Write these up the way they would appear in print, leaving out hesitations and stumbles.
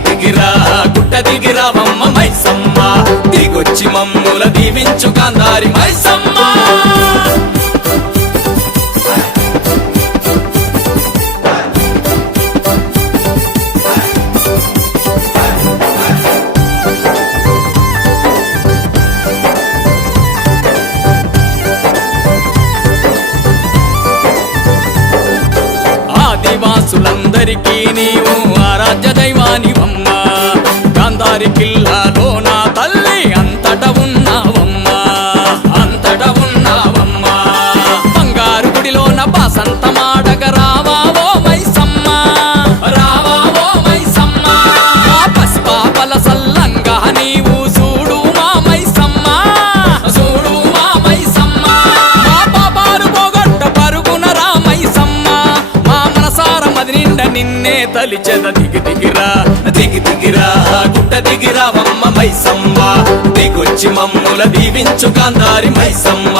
దిగిరా గుట్ట దిగిరావమ్మ మైసమ్మ దిగొచ్చి మమ్ముల దీవించు గాంధారి మైసమ్మ ఆదివాసులందరికీ నీవు ఆరాధ్య దైవానివమ్మ గాంధారి కిల్లాలో నా తల్లి అంతట ఉన్నావమ్మా అంతట ఉన్నావమ్మా బంగారు గుడిలోన బాసంతమాడగ రావావో మైసమ్మ రావావో మైసమ్మ పసిపాపల సల్లంగా నీవు చూడు మా మైసమ్మ చూడు మా మైసమ్మ మా పాపాలు పోగొట్ట పరుగున రా మైసమ్మ మా మనసార మది నిండా నిన్నే తలిచెద దిగిరా గుట్ట దిగిరావమ్మ మైసమ్మ దిగొచ్చి మమ్ముల దీవించు గాంధారి మైసమ్మ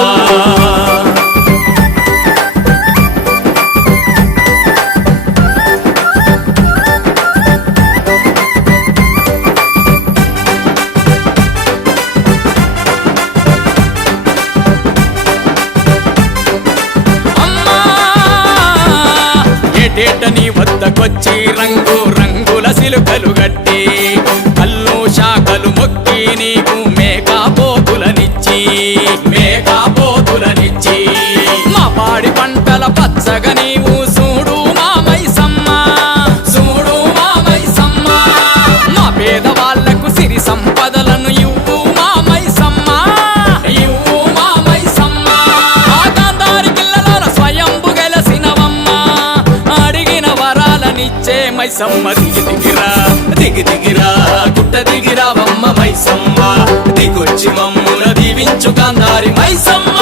ఏటేటని వద్దకొచ్చి రంగు రంగుల సిలుకలు గట్టి కల్లు శాఖలు మొక్కి నీకు మేకపోతులనిచ్చి మా పాడి పంటల పచ్చగా నీవు చూడు మా మైసమ్మ చూడు మా మైసమ్మ మా పేదవాళ్లకు సిరి సంపదలను ఇవ్వు మా మైసమ్మ ఇవ్వు మా మైసమ్మ ఆ గాంధారి కిల్లలో స్వయంబు గెలసినవమ్మ అడిగిన వరాలనిచ్చే మైసమ్మ దిగిరా గుట్ట దిగిరావమ్మ మైసమ్మ దిగొచ్చి మమ్ముల దీవించు గాంధారి మైసమ్మ